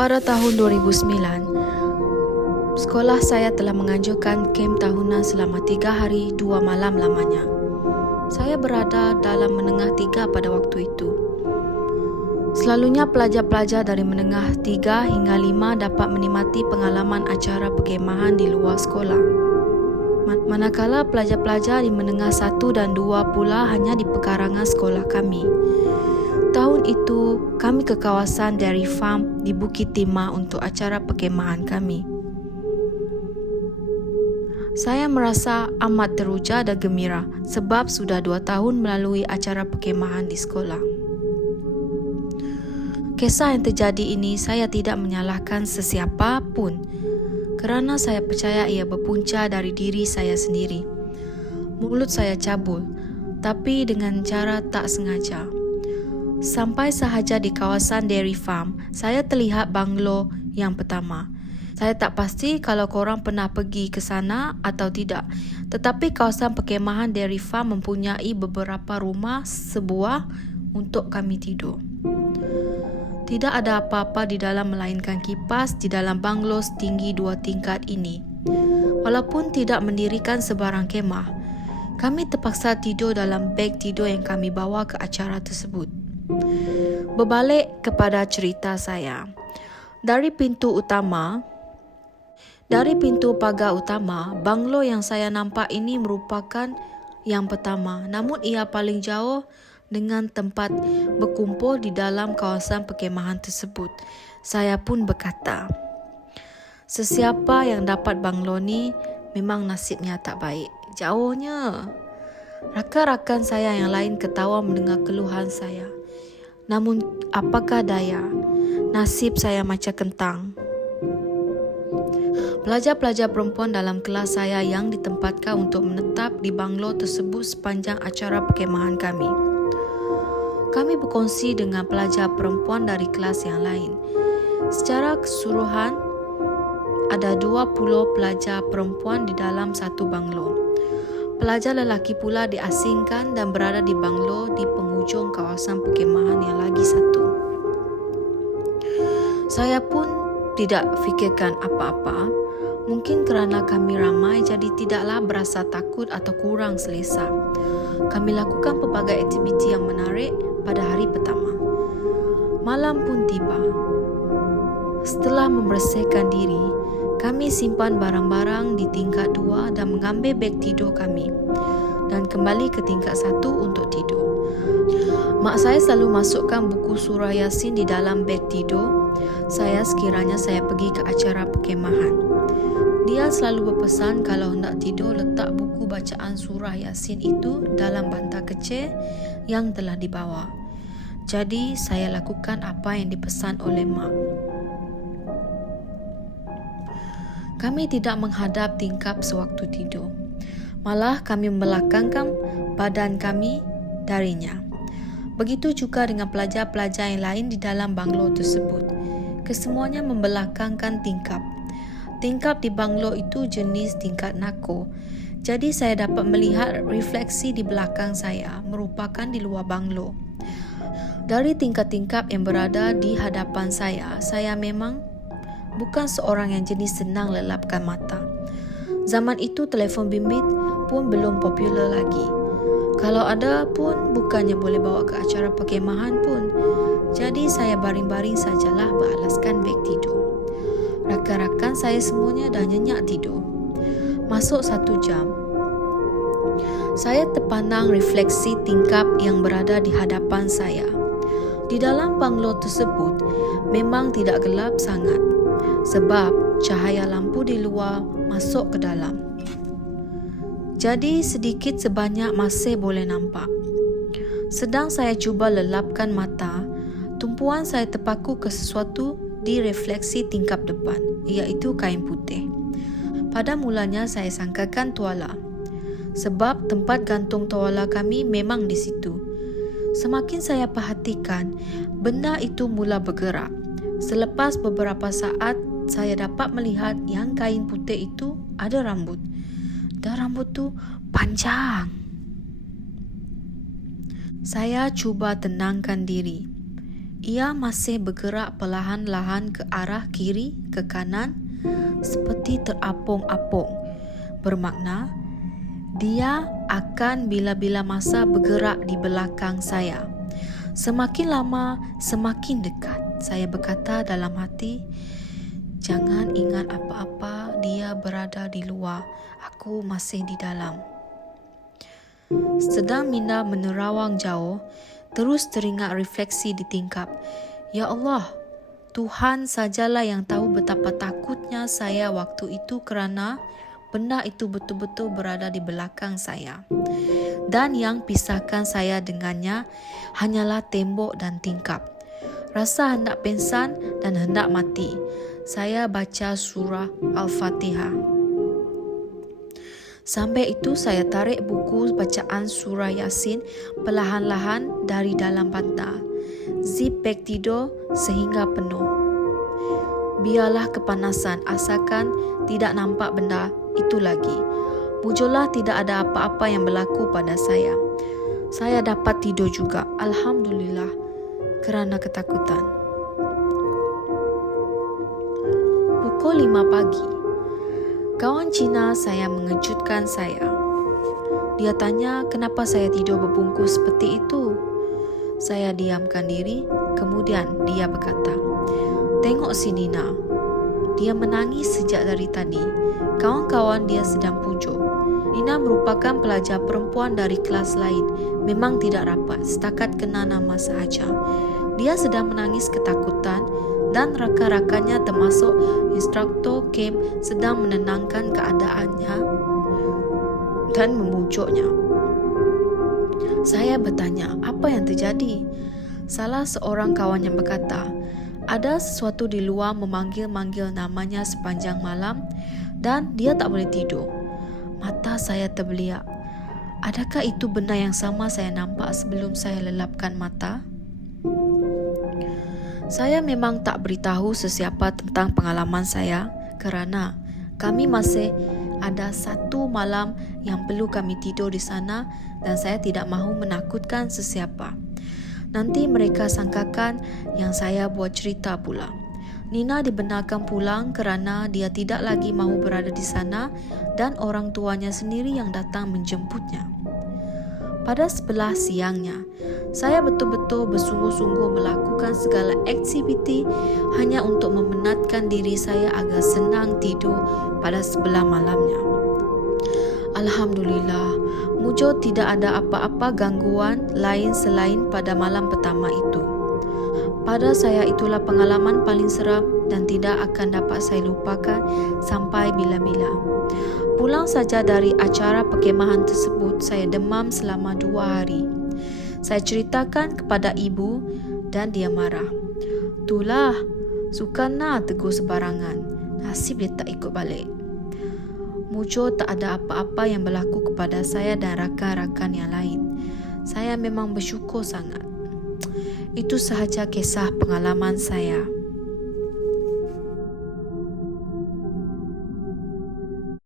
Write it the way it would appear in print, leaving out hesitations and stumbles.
Pada tahun 2009, sekolah saya telah menganjurkan kem tahunan selama 3 hari 2 malam lamanya. Saya berada dalam menengah 3 pada waktu itu. Selalunya pelajar-pelajar dari menengah 3 hingga 5 dapat menikmati pengalaman acara perkemahan di luar sekolah. Manakala pelajar-pelajar di menengah 1 dan 2 pula hanya di pekarangan sekolah kami. Tahun itu, kami ke kawasan Dairy Farm di Bukit Timah untuk acara perkemahan kami. Saya merasa amat teruja dan gembira sebab sudah 2 tahun melalui acara perkemahan di sekolah. Kisah yang terjadi ini saya tidak menyalahkan sesiapa pun kerana saya percaya ia berpunca dari diri saya sendiri. Mulut saya cabul, tapi dengan cara tak sengaja. Sampai sahaja di kawasan Dairy Farm, saya terlihat banglo yang pertama. Saya tak pasti kalau korang pernah pergi ke sana atau tidak, tetapi kawasan perkemahan Dairy Farm mempunyai beberapa rumah sebuah untuk kami tidur. Tidak ada apa-apa di dalam melainkan kipas di dalam banglo setinggi 2 tingkat ini. Walaupun tidak mendirikan sebarang kemah, kami terpaksa tidur dalam beg tidur yang kami bawa ke acara tersebut. Berbalik kepada cerita saya. Dari pintu pagar utama, banglo yang saya nampak ini merupakan yang pertama, namun ia paling jauh dengan tempat berkumpul di dalam kawasan perkemahan tersebut. Saya pun berkata, sesiapa yang dapat banglo ni memang nasibnya tak baik. Jauhnya. Rakan-rakan saya yang lain ketawa mendengar keluhan saya. Namun apakah daya, nasib saya macam kentang. Pelajar-pelajar perempuan dalam kelas saya yang ditempatkan untuk menetap di banglo tersebut sepanjang acara perkemahan kami. Kami berkongsi dengan pelajar perempuan dari kelas yang lain. Secara keseluruhan, ada 20 pelajar perempuan di dalam satu banglo. Pelajar lelaki pula diasingkan dan berada di banglo di penghujung kawasan perkemahan yang lagi satu. Saya pun tidak fikirkan apa-apa. Mungkin kerana kami ramai jadi tidaklah berasa takut atau kurang selesa. Kami lakukan pelbagai aktiviti yang menarik pada hari pertama. Malam pun tiba. Setelah membersihkan diri, kami simpan barang-barang di tingkat 2 dan mengambil beg tidur kami dan kembali ke tingkat 1 untuk tidur. Mak saya selalu masukkan buku surah Yasin di dalam beg tidur saya sekiranya saya pergi ke acara perkemahan. Dia selalu berpesan kalau hendak tidur letak buku bacaan surah Yasin itu dalam bantal kecil yang telah dibawa. Jadi saya lakukan apa yang dipesan oleh mak. Kami tidak menghadap tingkap sewaktu tidur. Malah kami membelakangkan badan kami darinya. Begitu juga dengan pelajar-pelajar yang lain di dalam banglo tersebut. Kesemuanya membelakangkan tingkap. Tingkap di banglo itu jenis tingkat nako. Jadi saya dapat melihat refleksi di belakang saya merupakan di luar banglo. Dari tingkap-tingkap yang berada di hadapan saya memang bukan seorang yang jenis senang lelapkan mata. Zaman itu telefon bimbit pun belum popular lagi. Kalau ada pun bukannya boleh bawa ke acara perkemahan pun. Jadi saya baring-baring sajalah beralaskan beg tidur. Rakan-rakan saya semuanya dah nyenyak tidur. Masuk 1 jam. Saya terpandang refleksi tingkap yang berada di hadapan saya. Di dalam banglo tersebut memang tidak gelap sangat. Sebab cahaya lampu di luar masuk ke dalam. Jadi sedikit sebanyak masih boleh nampak. Sedang saya cuba lelapkan mata, tumpuan saya terpaku ke sesuatu di refleksi tingkap depan, iaitu kain putih. Pada mulanya saya sangkakan tuala. Sebab tempat gantung tuala kami memang di situ. Semakin saya perhatikan, benda itu mula bergerak. Selepas beberapa saat, saya dapat melihat yang kain putih itu ada rambut. Dan rambut tu panjang. Saya cuba tenangkan diri. Ia masih bergerak perlahan-lahan ke arah kiri, ke kanan, seperti terapung-apung. Bermakna, dia akan bila-bila masa bergerak di belakang saya. Semakin lama, semakin dekat. Saya berkata dalam hati, jangan ingat apa-apa, dia berada di luar, aku masih di dalam. Sedang minda menerawang jauh, terus teringat refleksi di tingkap. Ya Allah, Tuhan sajalah yang tahu betapa takutnya saya waktu itu kerana benda itu betul-betul berada di belakang saya. Dan yang pisahkan saya dengannya hanyalah tembok dan tingkap. Rasa hendak pingsan dan hendak mati. Saya baca surah Al-Fatihah. Sampai itu saya tarik buku bacaan surah Yasin perlahan-lahan dari dalam bantal. Zip beg tidur sehingga penuh. Biarlah kepanasan asalkan tidak nampak benda itu lagi. Mujurlah tidak ada apa-apa yang berlaku pada saya. Saya dapat tidur juga, alhamdulillah, kerana ketakutan. Pukul 5 pagi. Kawan Cina saya mengejutkan saya. Dia tanya kenapa saya tidur berbungkus seperti itu. Saya diamkan diri, kemudian dia berkata, "Tengok si Nina. Dia menangis sejak dari tadi. Kawan-kawan dia sedang pujuk. Nina merupakan pelajar perempuan dari kelas lain. Memang tidak rapat, setakat kena nama sahaja. Dia sedang menangis ketakutan dan rakan-rakannya termasuk instruktur camp sedang menenangkan keadaannya dan memujuknya." Saya bertanya, apa yang terjadi? Salah seorang kawan yang berkata, ada sesuatu di luar memanggil-manggil namanya sepanjang malam dan dia tak boleh tidur. Mata saya terbeliak. Adakah itu benda yang sama saya nampak sebelum saya lelapkan mata? Saya memang tak beritahu sesiapa tentang pengalaman saya kerana kami masih ada satu malam yang perlu kami tidur di sana dan saya tidak mahu menakutkan sesiapa. Nanti mereka sangkakan yang saya buat cerita pula. Nina dibenarkan pulang kerana dia tidak lagi mahu berada di sana dan orang tuanya sendiri yang datang menjemputnya. Pada 11 siangnya, saya betul-betul bersungguh-sungguh melakukan segala aktiviti hanya untuk memenatkan diri saya agar senang tidur pada 11 malamnya. Alhamdulillah, mujur tidak ada apa-apa gangguan lain selain pada malam pertama itu. Pada saya itulah pengalaman paling seram dan tidak akan dapat saya lupakan sampai bila-bila. Pulang saja dari acara perkemahan tersebut, saya demam selama 2 hari. Saya ceritakan kepada ibu dan dia marah. Itulah, sukana tegur sebarangan. Nasib dia tak ikut balik. Mujur tak ada apa-apa yang berlaku kepada saya dan rakan-rakan yang lain. Saya memang bersyukur sangat. Itu sahaja kisah pengalaman saya.